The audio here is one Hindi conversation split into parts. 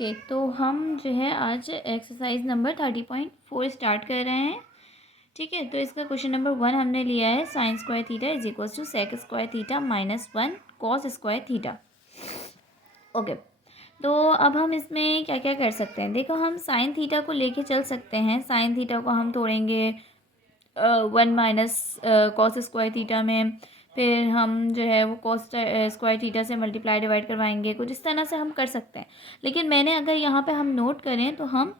ओके, तो हम जो है आज एक्सरसाइज नंबर 30.4 स्टार्ट कर रहे हैं। ठीक है, तो इसका क्वेश्चन नंबर 1 हमने लिया है sine square theta is equals to sec square theta -1 cos square theta. Okay, तो अब हम इसमें क्या क्या कर सकते हैं। देखो, हम साइन थीटा को लेके चल सकते हैं। साइन थीटा को हम तोड़ेंगे 1 माइनस कॉस स्क्वायर थीटा में, फिर हम जो है वो कॉस स्क्वायर थीटा से मल्टीप्लाई डिवाइड करवाएंगे। कुछ इस तरह से हम कर सकते हैं। लेकिन मैंने अगर यहाँ पे हम नोट करें तो हम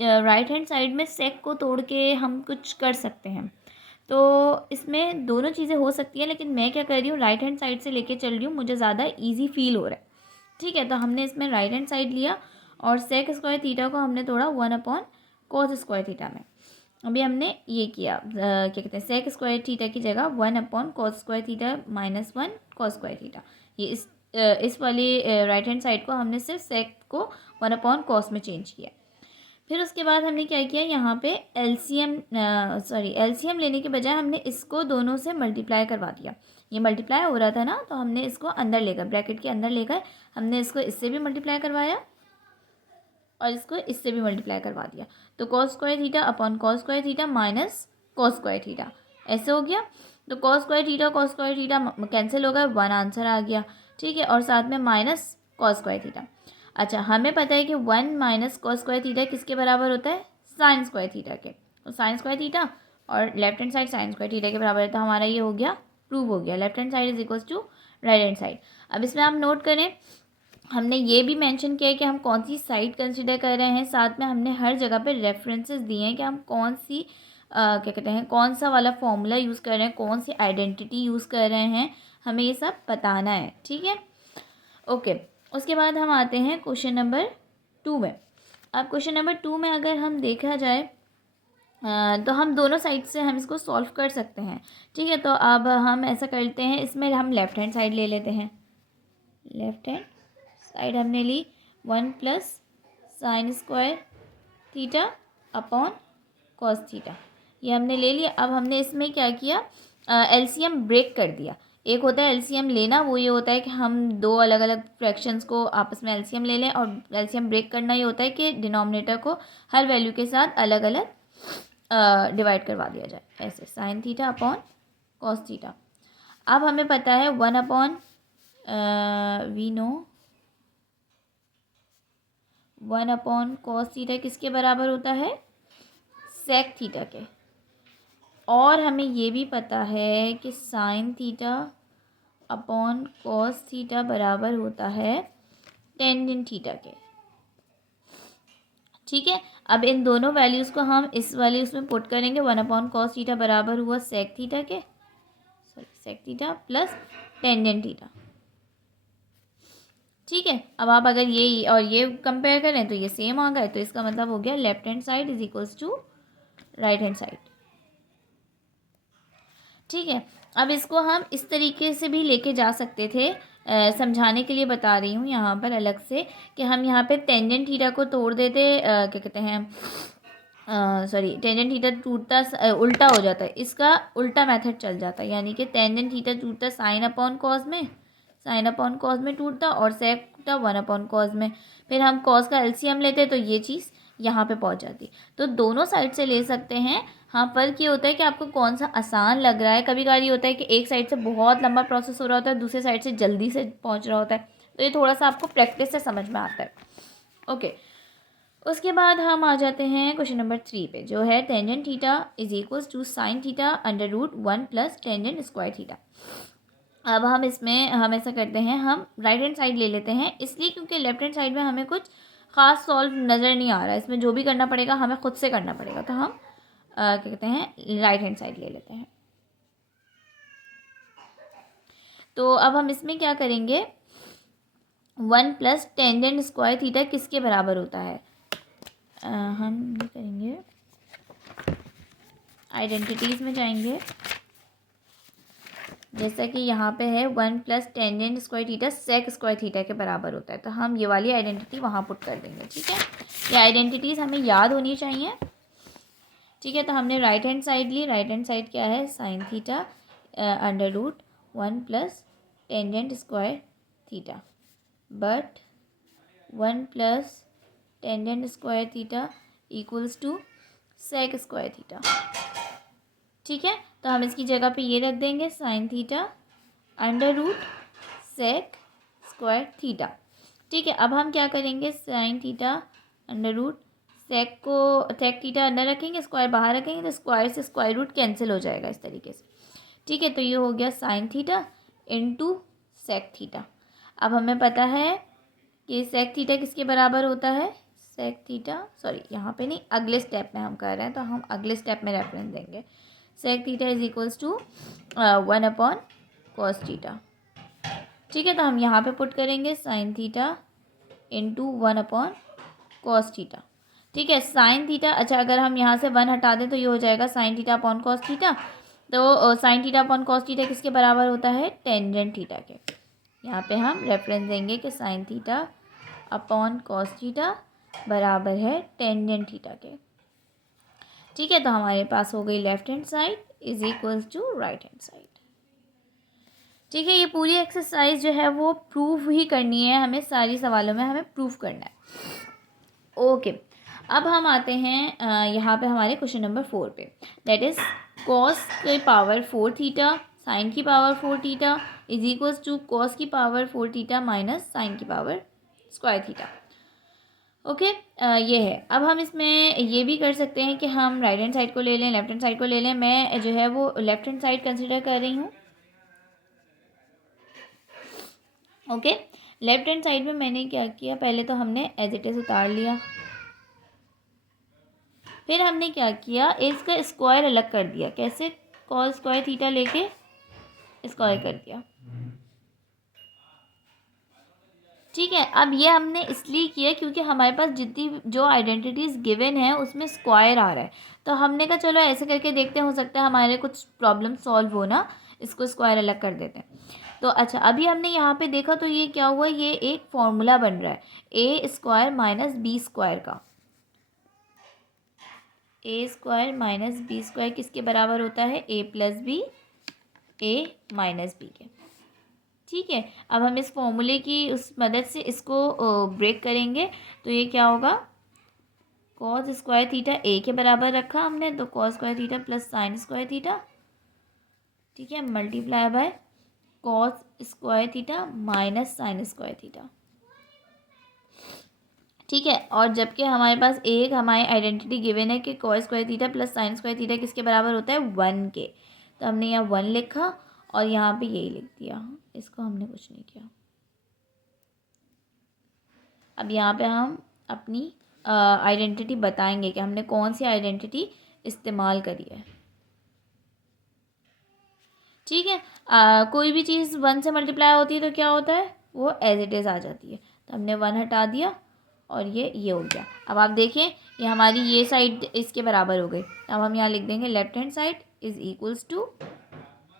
राइट हैंड साइड में सेक को तोड़ के हम कुछ कर सकते हैं। तो इसमें दोनों चीज़ें हो सकती हैं, लेकिन मैं क्या कर रही हूँ, राइट हैंड साइड से लेके चल रही हूँ, मुझे ज़्यादा ईजी फील हो रहा है। ठीक है, तो हमने इसमें राइट हैंड साइड लिया और सेक स्क्वायर थीटा को हमने तोड़ा 1 कॉस स्क्वायर थीटा में। अभी हमने ये किया, क्या कहते हैं, सेक स्क्वायर थीटा की जगह 1 cos square theta -1 cos square theta. ये इस वाली राइट हैंड साइड को हमने सिर्फ सेक को 1 कॉस में चेंज किया। फिर उसके बाद हमने क्या किया, यहाँ पे एलसीएम लेने के बजाय हमने इसको दोनों से मल्टीप्लाई करवा दिया। ये मल्टीप्लाई हो रहा था ना, तो हमने इसको अंदर लेकर, ब्रैकेट के अंदर लेकर हमने इसको इससे भी मल्टीप्लाई करवाया और इसको इससे भी मल्टीप्लाई करवा दिया। तो cos square theta upon cos square theta minus cos square theta ऐसे हो गया। तो कॉस स्क्वायर थीटा कैंसिल हो गया, 1 आंसर आ गया। ठीक है, और साथ में माइनस कॉस स्क्वायर थीटा। अच्छा, हमें पता है कि 1 माइनस कॉस स्क्वायर थीटा किसके बराबर होता है, साइन स्क्वायर थीटा के। तो साइन स्क्वायर थीटा और left hand side sign square theta के बराबर है। तो हमारा ये हो गया, प्रूव हो गया, left hand side is equals to right hand side. अब इसमें हम नोट करें, हमने ये भी मेंशन किया है कि हम कौन सी साइड कंसिडर कर रहे हैं। साथ में हमने हर जगह पे रेफरेंसेस दिए हैं कि हम कौन सी क्या कहते हैं, कौन सा वाला फॉर्मूला यूज़ कर रहे हैं, कौन सी आइडेंटिटी यूज़ कर रहे हैं, हमें ये सब बताना है। ठीक है, ओके। उसके बाद हम आते हैं क्वेश्चन नंबर 2 में। अब क्वेश्चन नंबर 2 में अगर हम देखा जाए तो हम दोनों साइड से हम इसको सॉल्व कर सकते हैं। ठीक है, तो अब हम ऐसा करते हैं, इसमें हम लेफ़्ट हैंड साइड ले लेते हैं। लेफ़्ट हैंड साइड हमने ली 1 plus sign square theta upon cos theta, ये हमने ले लिया। अब हमने इसमें क्या किया, एलसीएम ब्रेक कर दिया। एक होता है एलसीएम लेना, वो ये होता है कि हम दो अलग अलग फ्रैक्शंस को आपस में एलसीएम ले लें, और एलसीएम ब्रेक करना ये होता है कि डिनोमिनेटर को हर वैल्यू के साथ अलग अलग डिवाइड करवा दिया जाए। ऐसे sign theta upon cos theta. अब हमें पता है 1 वी नो 1 कॉस थीटा किसके बराबर होता है, सेक थीटा के। और हमें ये भी पता है कि sign theta upon cos theta बराबर होता है टेंजेंट थीटा के। ठीक है, अब इन दोनों वैल्यूज़ को हम इस वाली उसमें पुट करेंगे। 1 कॉस थीटा बराबर हुआ सेक थीटा के, sec theta plus tangent theta. ठीक है, अब आप अगर ये और ये कंपेयर करें तो ये सेम आ गए, तो इसका मतलब हो गया left hand side is equals to right hand side. ठीक है, अब इसको हम इस तरीके से भी लेके जा सकते थे। समझाने के लिए बता रही हूँ यहाँ पर अलग से, कि हम यहाँ पे टेंजेंट थीटा को तोड़ देते, क्या कहते हैं, सॉरी, टेंजेंट थीटा टूटता उल्टा हो जाता है, इसका उल्टा मेथड चल जाता है। यानी कि टेंजेंट थीटा टूटता साइन अपॉन कॉस में, साइन अपॉन कॉस में टूटता, और सेक टूटता 1 कॉस में। फिर हम कॉस का एलसीएम लेते तो ये चीज़ यहाँ पे पहुँच जाती। तो दोनों साइड से ले सकते हैं। हाँ, फ़र्क ये होता है कि आपको कौन सा आसान लग रहा है। कभी कभार ये होता है कि एक साइड से बहुत लंबा प्रोसेस हो रहा होता है, दूसरे साइड से जल्दी से पहुँच रहा होता है। तो ये थोड़ा सा आपको प्रैक्टिस से समझ में आता है। ओके, उसके बाद हम आ जाते हैं क्वेश्चन नंबर 3 पे, जो है tangent theta is equals to sine theta under root 1 plus tangent square theta. अब हम इसमें हम ऐसा करते हैं, हम राइट हैंड साइड ले लेते हैं, इसलिए क्योंकि लेफ्ट हैंड साइड में हमें कुछ ख़ास सॉल्व नज़र नहीं आ रहा है। इसमें जो भी करना पड़ेगा हमें खुद से करना पड़ेगा। तो हम क्या कहते हैं, राइट हैंड साइड ले लेते हैं। तो अब हम इसमें क्या करेंगे, 1 प्लस टेंजेंट स्क्वायर थीटा किसके बराबर होता है, हम ये करेंगे, आइडेंटिटीज़ में जाएंगे। जैसा कि यहाँ पे है 1 plus tangent square theta sec square theta के बराबर होता है, तो हम ये वाली आइडेंटिटी वहाँ पुट कर देंगे। ठीक है, ये आइडेंटिटीज़ हमें याद होनी चाहिए। ठीक है, तो हमने राइट हैंड साइड ली। राइट हैंड साइड क्या है, sine theta under root 1 plus tangent square theta, but 1 plus tangent square theta equals to sec square theta. ठीक है, तो हम इसकी जगह पे ये रख देंगे sine theta under root sec square theta. ठीक है, अब हम क्या करेंगे, sine theta under root sec theta अंदर रखेंगे, स्क्वायर बाहर रखेंगे, तो स्क्वायर से स्क्वायर रूट कैंसिल हो जाएगा इस तरीके से। ठीक है, तो ये हो गया sine theta into sec theta. अब हमें पता है कि सेक थीटा किसके बराबर होता है, सेक थीटा, सॉरी यहाँ पे नहीं, अगले स्टेप में हम कर रहे हैं, तो हम अगले स्टेप में रेफरेंस देंगे। Sec theta is equals to 1 upon cos theta. ठीक है, तो हम यहाँ पे पुट करेंगे sine theta into 1 upon cos theta. ठीक है, साइन थीटा, अच्छा अगर हम यहाँ से 1 हटा दें तो ये हो जाएगा sine theta upon cos theta. तो sine theta upon cos theta किसके बराबर होता है, टेंजेंट थीटा के। यहाँ पे हम रेफरेंस देंगे कि sign theta upon cos theta बराबर है टेंजेंट थीटा के। ठीक है, तो हमारे पास हो गई left hand side is equals to right hand side. ठीक है, ये पूरी एक्सरसाइज जो है वो प्रूफ ही करनी है, हमें सारी सवालों में हमें प्रूफ करना है। ओके, अब हम आते हैं यहाँ पे हमारे क्वेश्चन नंबर 4 पे, दैट इज़ कॉस की पावर 4 थीटा साइन की power 4 theta is equals to cos की पावर 4 थीटा माइनस साइन की पावर स्क्वायर थीटा। ओके, ये है। अब हम इसमें ये भी कर सकते हैं कि हम राइट हैंड साइड को ले लें, लेफ्ट हैंड साइड को ले लें। मैं जो है वो लेफ्ट हैंड साइड कंसिडर कर रही हूँ। ओके, लेफ्ट हैंड साइड में मैंने क्या किया, पहले तो हमने एज इट इज़ उतार लिया, फिर हमने क्या किया, इसका स्क्वायर अलग कर दिया। कैसे, कॉस स्क्वायर थीटा लेके स्क्वायर कर दिया। ठीक है, अब ये हमने इसलिए किया क्योंकि हमारे पास जितनी जो आइडेंटिटीज़ गिवन है उसमें स्क्वायर आ रहा है, तो हमने कहा चलो ऐसे करके देखते हैं, हो सकता है हमारे कुछ प्रॉब्लम सॉल्व हो ना, इसको स्क्वायर अलग कर देते हैं। तो अच्छा, अभी हमने यहाँ पे देखा तो ये क्या हुआ, ये एक फॉर्मूला बन रहा है ए स्क्वायर माइनस बी स्क्वायर का। ए स्क्वायर माइनस बी स्क्वायर किसके बराबर होता है, ए प्लस बी ए माइनस बी के। ठीक है, अब हम इस फॉर्मूले की उस मदद से इसको ब्रेक करेंगे, तो ये क्या होगा, कॉस स्क्वायर थीटा ए के बराबर रखा हमने, तो cos square theta plus sign square theta, ठीक है, multiply by cos square theta minus sign square theta. ठीक है, और जबकि हमारे पास एक हमारी आइडेंटिटी गिवन है कि cos square theta plus sign square theta किसके बराबर होता है, 1 के, तो हमने यहाँ 1 लिखा और यहाँ पे यही लिख दिया, इसको हमने कुछ नहीं किया। अब यहाँ पे हम अपनी आइडेंटिटी बताएंगे कि हमने कौन सी आइडेंटिटी इस्तेमाल करी है। ठीक है, कोई भी चीज़ 1 से मल्टीप्लाई होती है तो क्या होता है, वो एज इट इज़ आ जाती है, तो हमने 1 हटा दिया और ये हो गया। अब आप देखें, ये हमारी ये साइड इसके बराबर हो गई, अब हम यहाँ लिख देंगे left hand side is equals to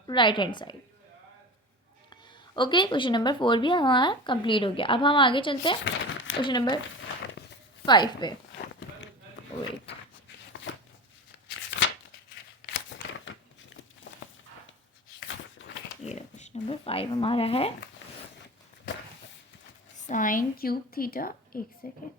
right hand side. Okay, question number 4 भी हमारा कंप्लीट हो गया। अब हम आगे चलते हैं क्वेश्चन नंबर 5 पे। वेट, ये क्वेश्चन नंबर 5 हमारा है, साइन क्यूब थीटा, एक सेकेंड,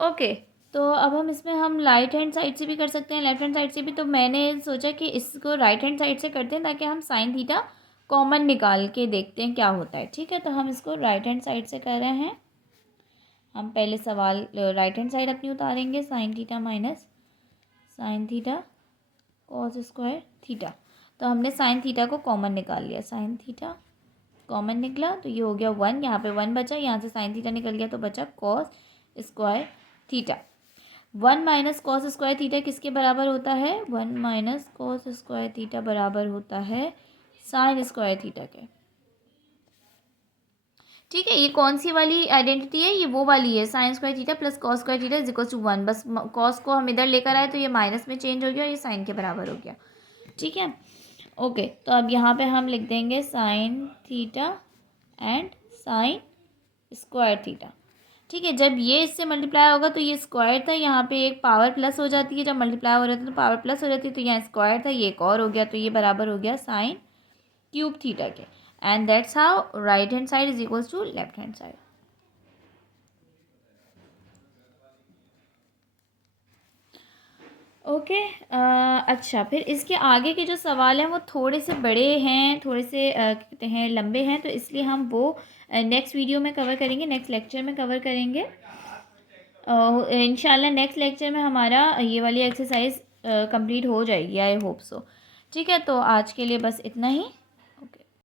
ओके। तो अब हम इसमें हम राइट हैंड साइड से भी कर सकते हैं, लेफ्ट हैंड साइड से भी, तो मैंने सोचा कि इसको राइट हैंड साइड से करते हैं ताकि हम साइन थीटा कॉमन निकाल के देखते हैं क्या होता है। ठीक है, तो हम इसको राइट हैंड साइड से कर रहे हैं। हम पहले सवाल राइट हैंड साइड अपनी उतारेंगे, sine theta minus sine theta cos square theta, तो हमने साइन थीटा को कॉमन निकाल लिया, साइन थीटा कॉमन निकला तो ये हो गया 1, यहाँ पे 1 बचा, यहाँ से साइन थीटा निकल गया तो बचा cos square theta. 1 minus cos square theta किसके बराबर होता है, 1 माइनस कॉस स्क्वायर थीटा बराबर होता है साइन स्क्वायर थीटा के। ठीक है, ये कौन सी वाली आइडेंटिटी है, ये वो वाली है, sine square theta plus cos square theta is equal to 1। बस कॉस को हम इधर लेकर आए तो ये माइनस में चेंज हो गया और ये साइन के बराबर हो गया। ठीक है, ओके। तो अब यहाँ पे हम लिख देंगे sine theta and sign square theta. ठीक है, जब ये इससे मल्टीप्लाई होगा तो ये स्क्वायर था, यहाँ पे एक पावर प्लस हो जाती है, जब मल्टीप्लाई हो रहा था तो पावर प्लस हो जाती है, तो यहाँ स्क्वायर था, ये एक और हो गया, तो ये बराबर हो गया साइन क्यूब थीटा के। And that's how right hand side is equals to left hand side. Okay, अच्छा, फिर इसके आगे के जो सवाल हैं वो थोड़े से बड़े हैं, थोड़े से कहते हैं लंबे हैं, तो इसलिए हम वो नेक्स्ट वीडियो में कवर करेंगे, नेक्स्ट लेक्चर में कवर करेंगे। इंशाल्लाह नेक्स्ट लेक्चर में हमारा ये वाली एक्सरसाइज कंप्लीट हो जाएगी, आई होप सो। ठीक है, तो आज के लिए बस इतना ही।